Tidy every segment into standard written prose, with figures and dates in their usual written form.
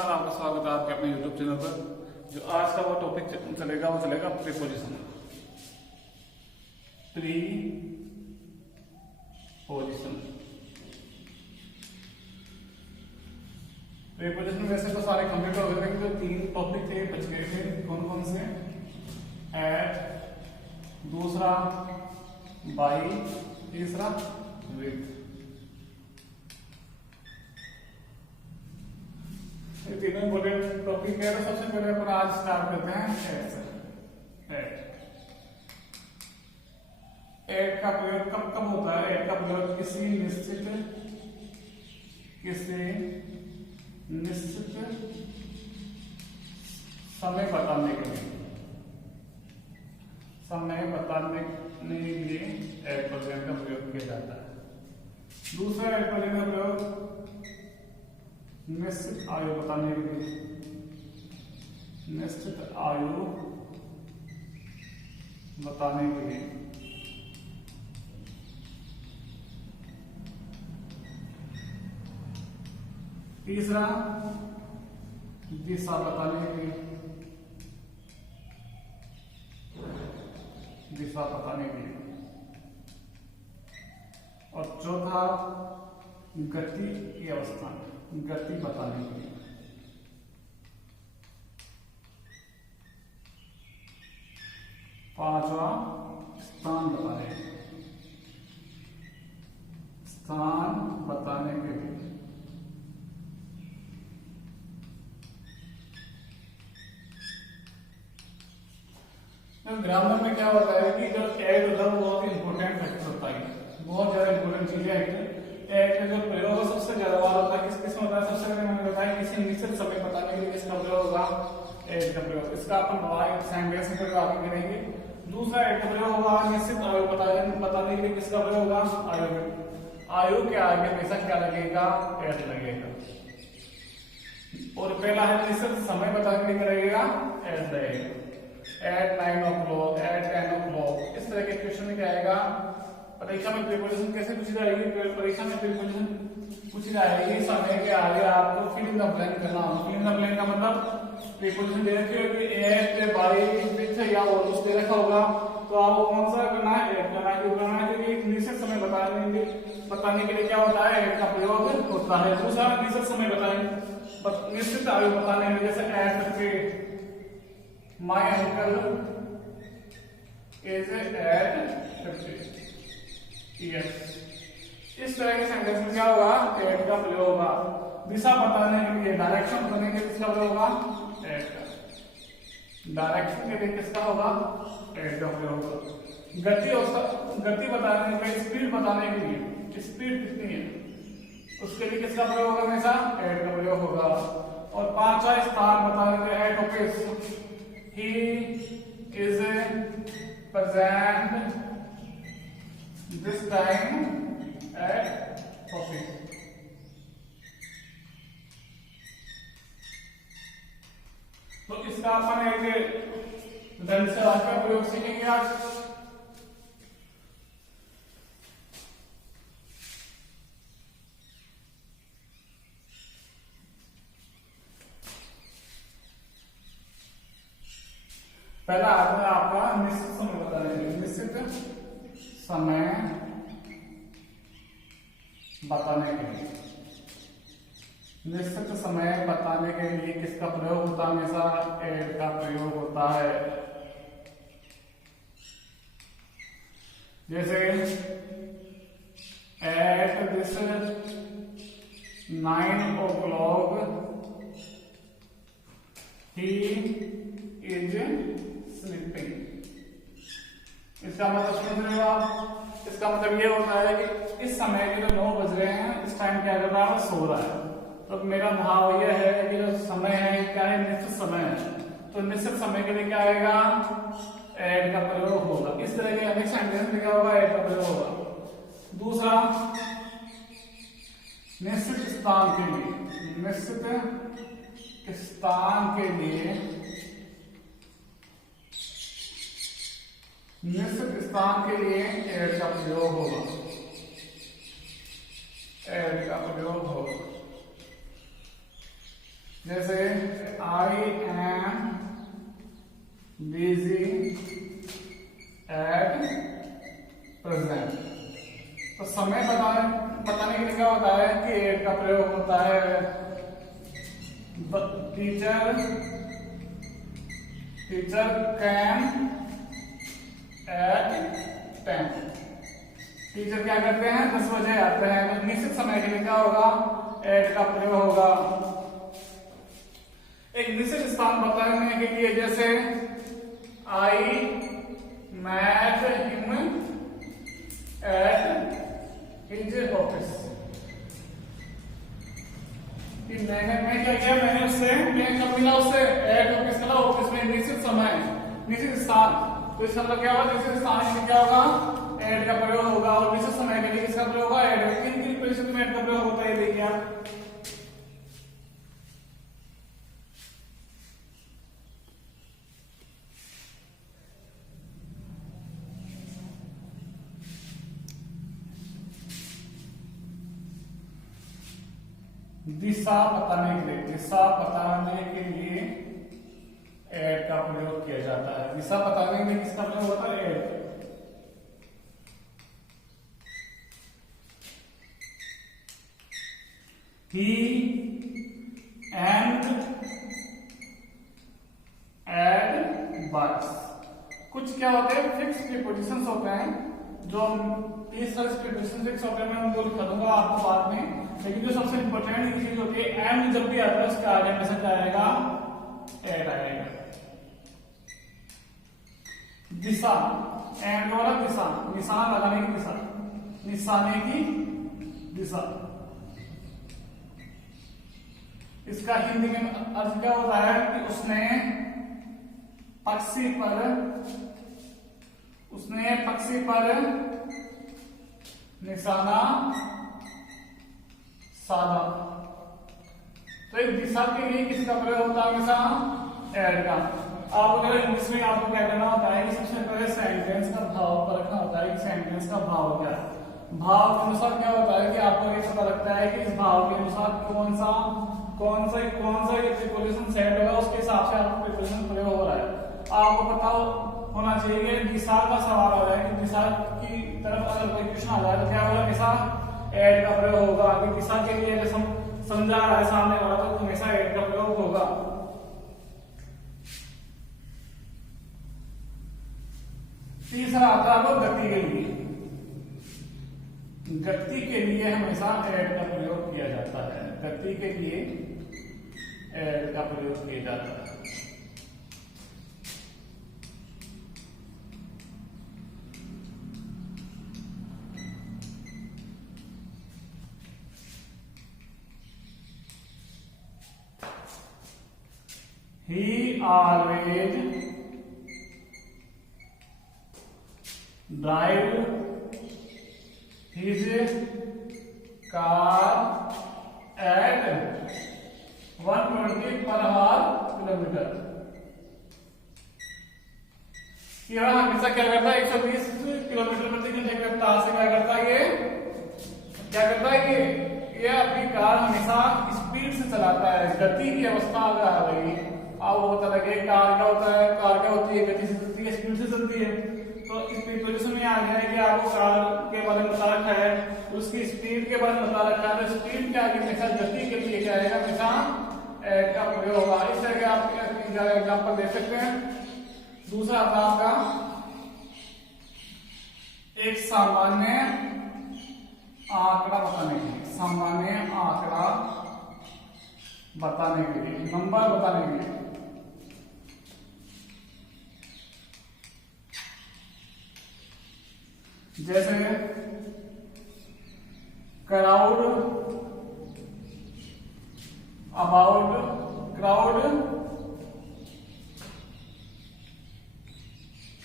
नमस्कार, आपका स्वागत है आपके अपने YouTube चैनल पर। जो आज का वो टॉपिक चलेगा वो चलेगा प्रीपोजिशन। प्रीपोजिशन वैसे तो सारे कंप्लीट हो गए, लेकिन जो 3 टॉपिक थे बच गए थे। कौन कौन से? एट, दूसरा बाई, तीसरा विद। तीनों इंपोर्टेंट टॉपिक है। तो सबसे पहले अपन आज स्टार्ट करते हैं एट से। एट का प्रयोग कब कब होता है? एट का प्रयोग किसी निश्चित समय बताने के लिए एट परसेंट का प्रयोग किया जाता है। दूसरा एट परसेंट का प्रयोग निश्चित आयु बताने के लिए, निश्चित आयु बताने के लिए। तीसरा दिशा बताने के लिए, दिशा बताने के लिए। और चौथा गति की अवस्था, गति बताने के लिए। पांचवा स्थान बताने के लिए, स्थान बताने के लिए। ग्रामर में क्या होता है कि जो एट होता है वो बहुत इंपॉर्टेंट फैक्टर होता है, बहुत ज्यादा इंपॉर्टेंट चीज है। एट का जो प्रयोग है सबसे ज्यादा बार होता है किस में होता है? सबसे पहले मैंने बताया किसी निश्चित समय बताने के लिए किसका प्रयोग होगा? एट का प्रयोग। इसका अपन सेंटेंस में प्रयोग आगे करेंगे। दूसरा एट का प्रयोग होगा निश्चित आयु बताने के लिए किसका प्रयोग होगा? आयु। आयु के आगे हमेशा क्या लगेगा? एट लगेगा। और पहला है निश्चित समय बताने के लिए लगेगा एट लगेगा। एट 9 o'clock, एट 10 o'clock, इस तरह के क्वेश्चन में क्या आएगा? परीक्षा में प्रीपोजिशन कैसे पूछी जाएगी? परीक्षा में प्रीपोजिशन पूछी जाएगी समय के आगे आपको फिल इन द ब्लैंक करना होगा। फिल इन द ब्लैंक का मतलब प्रीपोजिशन दे रखी होगी एट, बाई, विथ या और कुछ दे रखा होगा, तो आपको कौन सा करना है? एट करना है। क्यों करना है? क्योंकि एक निश्चित समय बताने के लिए क्या होता है? एट का प्रयोग होता है। दूसरा निश्चित समय बताएंगे, निश्चित आयु बताने में, जैसे एट पे My uncle is at 50 years। इस तरह के सेंटेंस में क्या होगा? एट का प्रयोग होगा। दिशा बताने के लिए, डायरेक्शन बताने के लिए किसका प्रयोग होगा? एट का। डायरेक्शन के लिए किसका होगा? एट का प्रयोग होगा। गति बताने के लिए, स्पीड बताने के लिए, स्पीड कितनी है उसके लिए किसका प्रयोग होगा? हमेशा एट का प्रयोग होगा। और पांचवा स्थान बताने के लिए at office, he is present this time at office। तो इसका अपन एक ढंग से वाक्य प्रयोग सीखेंगे आज। पहला आता है आपका निश्चित समय बताने के लिए। निश्चित समय बताने के लिए, निश्चित समय बताने के लिए किसका प्रयोग होता है? हमेशा एट का प्रयोग होता है। जैसे at this 9 o'clock he is sleeping. इसका मतलब समझ रहे हो आप? इसका मतलब ये होता है कि इस समय के जो 9 बज रहे हैं, इस टाइम क्या कर रहा है? सो रहा है। तो मेरा भाव यह है कि जो समय है क्या है? निश्चित समय है। तो निश्चित समय के लिए क्या आएगा? एट का प्रयोग होगा। इस तरह के अनेक सेंटेंस में क्या होगा? एट का प्रयोग होगा। दूसरा निश्चित स्थान के लिए, निश्चित स्थान के लिए, निश्चित स्थान के लिए एट का प्रयोग होगा। एट का प्रयोग होगा। जैसे I am busy at present. तो समय बताने के लिए क्या होता है कि एट का प्रयोग होता है। Teacher can at 10। टीचर क्या करते हैं 10 बजे आते हैं। तो निश्चित समय के लिए क्या होगा एट का प्रयोग होगा। एक निश्चित स्थान बताने के लिए जैसे I met him at his office. मैं क्या किया मैंने उससे मैं कब मिला उससे एट ऑफिस मिला। ऑफिस में निश्चित समय निश्चित स्थान। तो इसका मतलब क्या होगा निश्चित स्थान में क्या होगा एट का प्रयोग होगा। और निश्चित समय के लिए किसका प्रयोग होगा एट। किन किन परिस्थिति में एट का प्रयोग होता है देखिए आप। दिशा बताने के लिए एट का प्रयोग किया जाता है। दिशा बताने के लिए किसका प्रयोग होता है एट। ही एंड एड बट्स। कुछ क्या होते हैं फिक्स प्रीपोजिशंस होते हैं। जो 30 प्रीपोजिशन फिक्स होते हैं मैं उनको लिखा दूंगा आपको बाद में। लेकिन जो सबसे इंपॉर्टेंट चीज होती है एंड जब भी आता है उसके आगे हमेशा क्या आएगा एड आएगा। दिशा एंड वाला दिशा निशान लगाने की दिशा निशाने की दिशा। इसका हिंदी में अर्थ क्या होता है कि उसने पक्षी पर निशाना साधा। तो एक दिशा के लिए किसका प्रयोग होता है हमेशा एड का। आप अगर इंग्लिश में आपको क्या करना होता है कि सबसे पहले सेंटेंस का भाव परखना होता है कि सेंटेंस का भाव क्या है। भाव के अनुसार क्या होता है कि आपको ये पता लगता है कि इस भाव के अनुसार कौन सा प्रीपोजिशन सेट होगा उसके हिसाब से आपका प्रीपोजिशन प्रयोग हो रहा है। आपको पता होना चाहिए दिशा का सवाल आ जाए कि दिशा की तरफ अगर कोई क्वेश्चन आ जाए तो क्या होगा हमेशा एड का प्रयोग होगा। अभी दिशा के लिए अगर समझा रहा है सामने वाला तो हमेशा एड का प्रयोग होगा। तीसरा आता है गति के लिए। गति के लिए हमेशा एड का प्रयोग किया जाता है। गति के लिए एड का प्रयोग किया जाता है। He always drive his car at 120 per hour kilometre. यह हमेशा क्या करता है 120 किलोमीटर प्रति घंटे की रफ्तार से क्या करता है ये अपनी कार हमेशा स्पीड से चलाता है। गति की अवस्था अगर आ गई आपको पता लगे कार क्या होता है। कार क्या होती है गति से चलती है स्पीड से चलती है। तो इस प्रीपोजिशन में आ गया है कि आपको कार के बारे में बता रखा है उसकी स्पीड के बारे में बता रखा है। तो स्पीड के आगे हमेशा गति के लिए क्या आएगा हमेशा एड का प्रयोग होगा। इस तरह के आप एग्जाम्पल दे सकते हैं। दूसरा आता आपका एक सामान्य आंकड़ा बताने के लिए नंबर बताने के लिए। जैसे क्राउड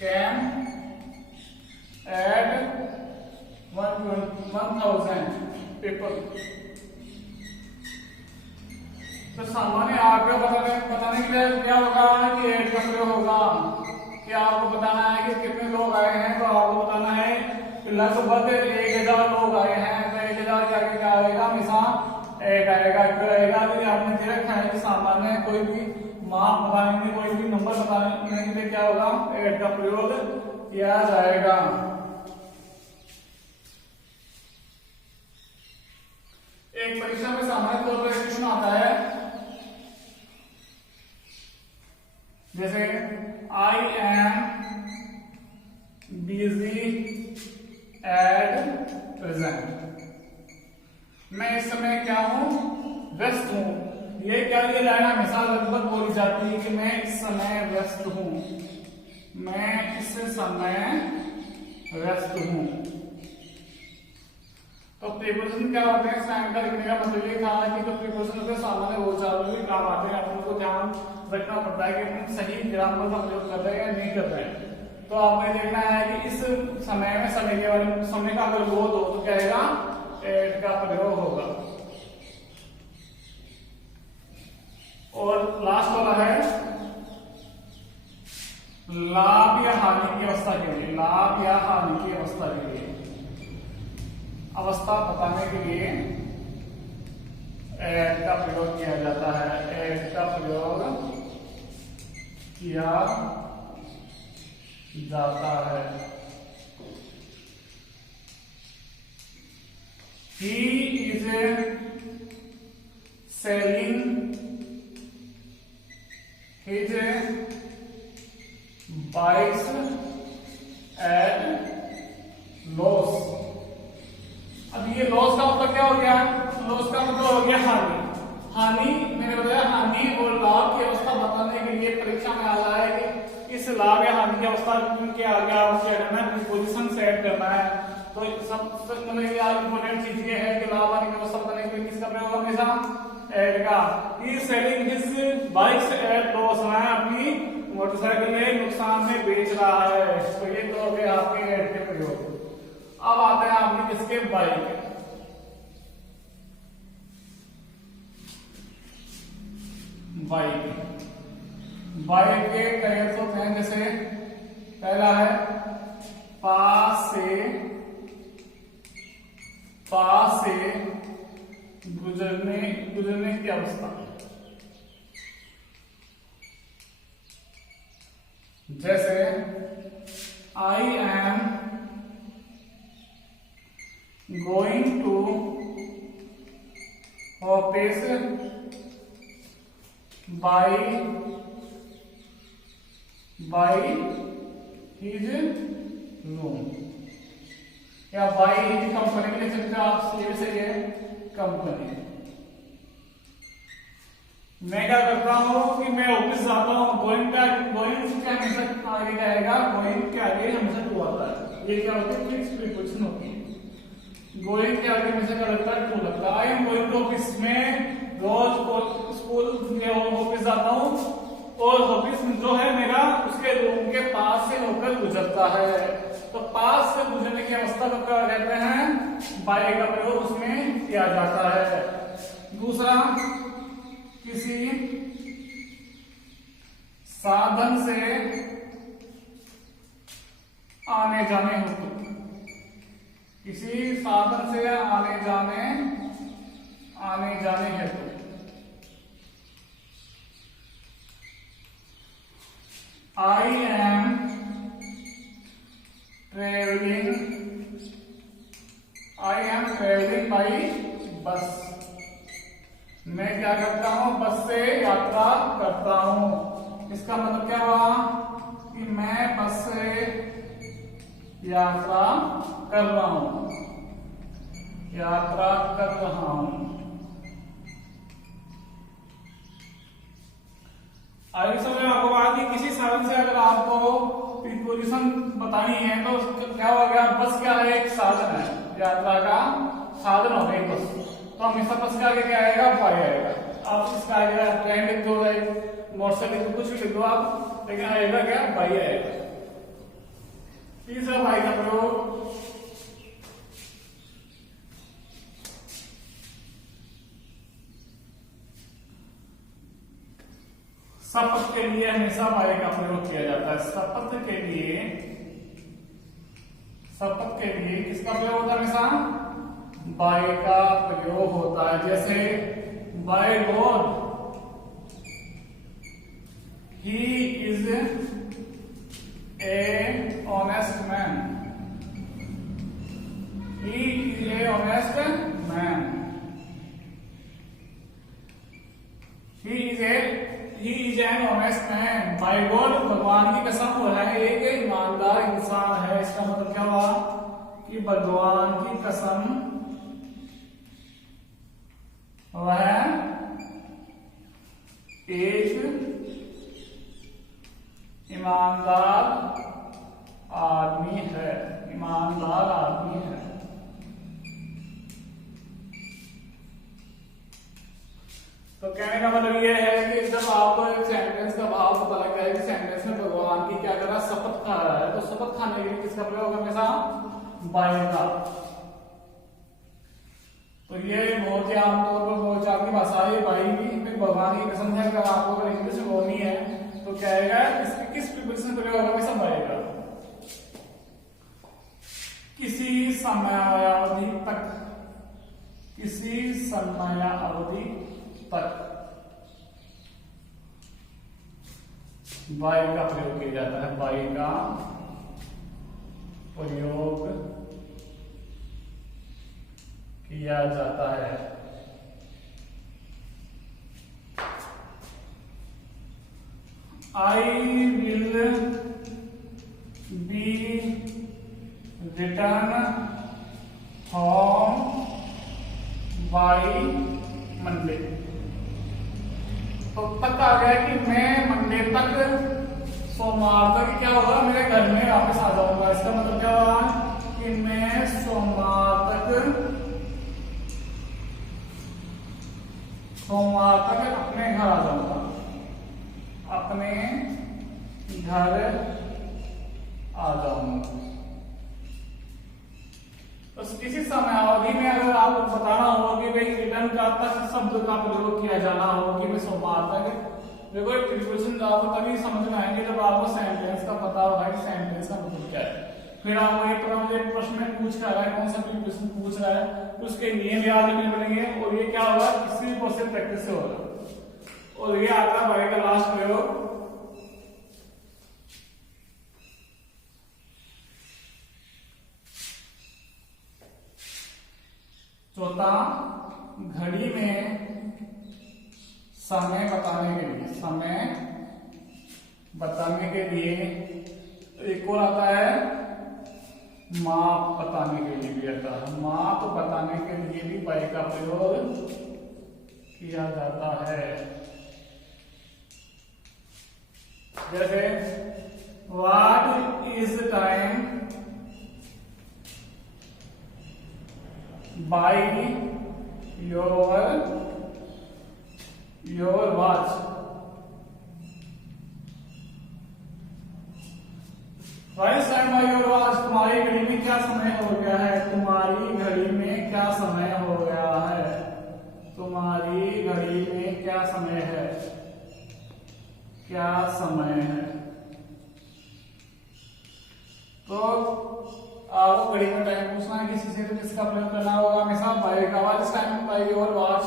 कैन एड 1000 पीपल। तो सामान्य आंकड़ा बताने के लिए क्या होगा कि एड का प्रयोग होगा। कि आपको बताना है कि कितने लोग आए हैं तो आपको बताना है कि लगभग 1000 लोग आए हैं। तो 1000 के आगे क्या आएगा हमेशा एट आएगा। क्यों आएगा? क्योंकि आपने दे रखा है कि सामान्य कोई भी माप बताने के लिए, कोई भी नंबर बताने के लिए क्या होगा, एट का प्रयोग किया जाएगा। एक परीक्षा में सामान्य तौर पर क्वेश्चन आता है जैसे I am busy at present, मैं इस समय क्या हूं, व्यस्त हूं। ये क्या, ये लाइन हमेशा लगभग बोली जाती है कि मैं इस समय व्यस्त हूं, मैं इस समय व्यस्त हूं। तो प्रीपोजिशन क्या होते हैं, साइन का लिखने का मतलब ये था कि जो प्रीपोजिशन होते हैं सामान्य बोलचाल में भी काम आते हैं। अपन को ध्यान रखना पड़ता है कि अपन सही ग्रामर का प्रयोग कर रहे हैं या नहीं कर रहे हैं। तो आपको देखना है कि इस समय में, समय के बारे में, समय का अगर बोध हो तो क्या आएगा, एट का प्रयोग होगा। और लास्ट वाला है लाभ या हानि की अवस्था के लिए, लाभ या हानि की अवस्था के लिए, अवस्था बताने के लिए एट का प्रयोग किया जाता है। एट का प्रयोग किया जाता है। He is selling his bikes at loss। अब ये लॉस का मतलब क्या हो गया, लॉस का मतलब हो गया हानि। हानि मैंने बताया, हानि और लाभ की अवस्था बताने के लिए परीक्षा में आ रहा है कि इस लाभ या हानि की अवस्था के आगे आप क्या करना है, प्रीपोजिशन सेट करना है। तो सब मतलब ये इंपॉर्टेंट चीज ये है कि लाभ हानि की अवस्था बताने के लिए किसका प्रयोग हमेशा, एट का। He selling his bikes at loss, मैं अपनी मोटरसाइकिल नुकसान में बेच रहा है। तो ये तो हो गए आपके एट के प्रयोग। अब आते हैं आपने किसके, बाइक। बाइक, बाइक के कई अर्थ होते हैं। जैसे पहला है पास से गुजरने की अवस्था। जैसे I am going to office by his noon, या by his कंपनी के लिए सकते आप, ये भी सही है, कंपनी। मैं क्या करता हूँ कि मैं ऑफिस जाता हूँ, गोइंग का हमेशा आगे जाएगा, गोइंग के आगे हमेशा टू आता है। ये क्या होती है, फिक्स प्रीपोजिशन होती है। गोइंग के आगे हमेशा क्या लगता है, टू लगता है। I am going to office, में रोज स्कूल या ऑफिस जाता हूँ और ऑफिस जो है मेरा उसके रूम के पास से होकर गुजरता है। तो पास से गुजरने की अवस्था को क्या कहते हैं, बाय का प्रयोग उसमें किया जाता है। दूसरा, किसी साधन से आने जाने हेतु, किसी साधन से आने जाने हेतु। I am traveling by bus। मैं क्या करता हूँ, बस से यात्रा करता हूँ। इसका मतलब क्या हुआ कि मैं बस से यात्रा कर रहा हूँ, यात्रा कर रहा हूँ। आगे समय आपको बात कि किसी साधन से अगर आपको प्रीपोजिशन बतानी है तो क्या हो गया, बस क्या है, एक साधन है, यात्रा का साधन हो गई बस। तो हमेशा बस का आगे क्या आएगा, बाय आएगा। आप इसका आगे ट्रेन लिख दो, मोटरसाइकिल लिख दो, कुछ भी लिख दो आप, लेकिन आएगा क्या, बाय आएगा। तीसरा बाय का प्रयोग, शपथ के लिए हमेशा बाय का प्रयोग किया जाता है। शपथ के लिए किसका प्रयोग होता है हमेशा, बाय का प्रयोग होता है। जैसे by God he is a honest man, he is a honest man, he is an honest man. By God भगवान की कसम वो है एक ईमानदार इंसान है। इसका मतलब क्या हुआ कि भगवान की कसम वह एक ईमानदार आदमी है, ईमानदार आदमी है। तो कहने का मतलब यह है कि जब आपको एक सेंटेंस का भाव पता लग गया है कि सेंटेंस में भगवान की क्या कर रहा है, शपथ खा रहा है, तो शपथ खाने के लिए किसका प्रयोग हमेशा बाय का। तो ये बहुत ही आमतौर पर बोलचाल की भाषा है बाई की। फिर भगवान की कसम है, अगर आपको अगर इंग्लिश में बोलनी है तो क्या आएगा, किस प्रीपोजिशन प्रयोग होगा, हमेशा बाय का। किसी समयावधि तक, किसी समयावधि तक बाय का प्रयोग किया जाता है, बाय का प्रयोग किया जाता है। I will be return home by Monday। तो तक आ गया कि मैं मंडे तक, सोमवार तक क्या होगा, मेरे घर में वापस आ जाऊंगा। इसका मतलब क्या होगा कि मैं सोमवार तक अपने घर आ जाऊंगा, अपने घर आ जाऊंगा। तो किसी समयावधि में अगर आपको बताना हो कि भाई रिटर्न का तक शब्द का प्रयोग किया जाना हो कि मैं सोमवार तक, देखो एक प्रीपोजिशन आपको तभी समझ में आएंगे जब आपको सेंटेंस का पता होगा कि सेंटेंस का मतलब क्या है। फिर आपको ये पता मुझे प्रश्न में पूछ रहा है, कौन सा प्रीपोजिशन पूछ रहा है, तो उसके नियम याद रखने पड़ेंगे। और ये क्या होगा, किसी भी क्वेश्चन प्रैक्टिस से होगा। और ये आता है बाय का लास्ट प्रयोग, चौथा, घड़ी में समय बताने के लिए, समय बताने के लिए। एक और आता है माप बताने के लिए भी आता है, माप बताने के लिए भी बाय का प्रयोग किया जाता है। जैसे what is time by your watch. Vice time by your watch, तुम्हारी घड़ी में क्या समय हो गया है, तुम्हारी घड़ी में क्या समय हो गया है, तुम्हारी घड़ी में क्या समय है, क्या समय है। तो आपको घड़ी में टाइम पूछना है किसी से, तो किसका प्रयोग करना होगा, हमेशा बाय का। Vice time by your watch,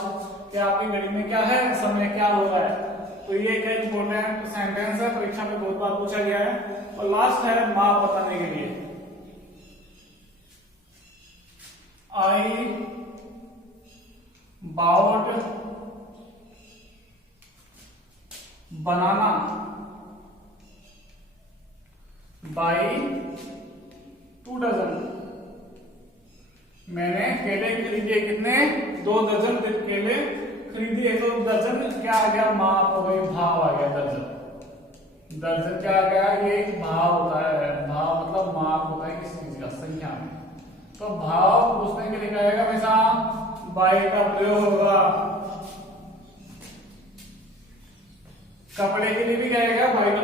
कि आपकी घड़ी में क्या है, समय क्या हो रहा है। तो ये एक इंपॉर्टेंट सेंटेंस है, परीक्षा में बहुत बार पूछा गया है। और लास्ट है माप बताने के लिए, I bought banana by 2 dozen. मैंने केले खरीदे कितने, 2 दर्जन केले खरीदे। तो दर्जन क्या आ गया, माप हो गई, भाव आ गया। दर्जन, दर्जन क्या आ गया, ये एक भाव होता है। भाव मतलब माप होता है किसी चीज का, संख्या में। तो भाव पूछने के लिए क्या आएगा, हमेशा बाय का प्रयोग होगा। कपड़े के लिए भी क्या आएगा, बाय का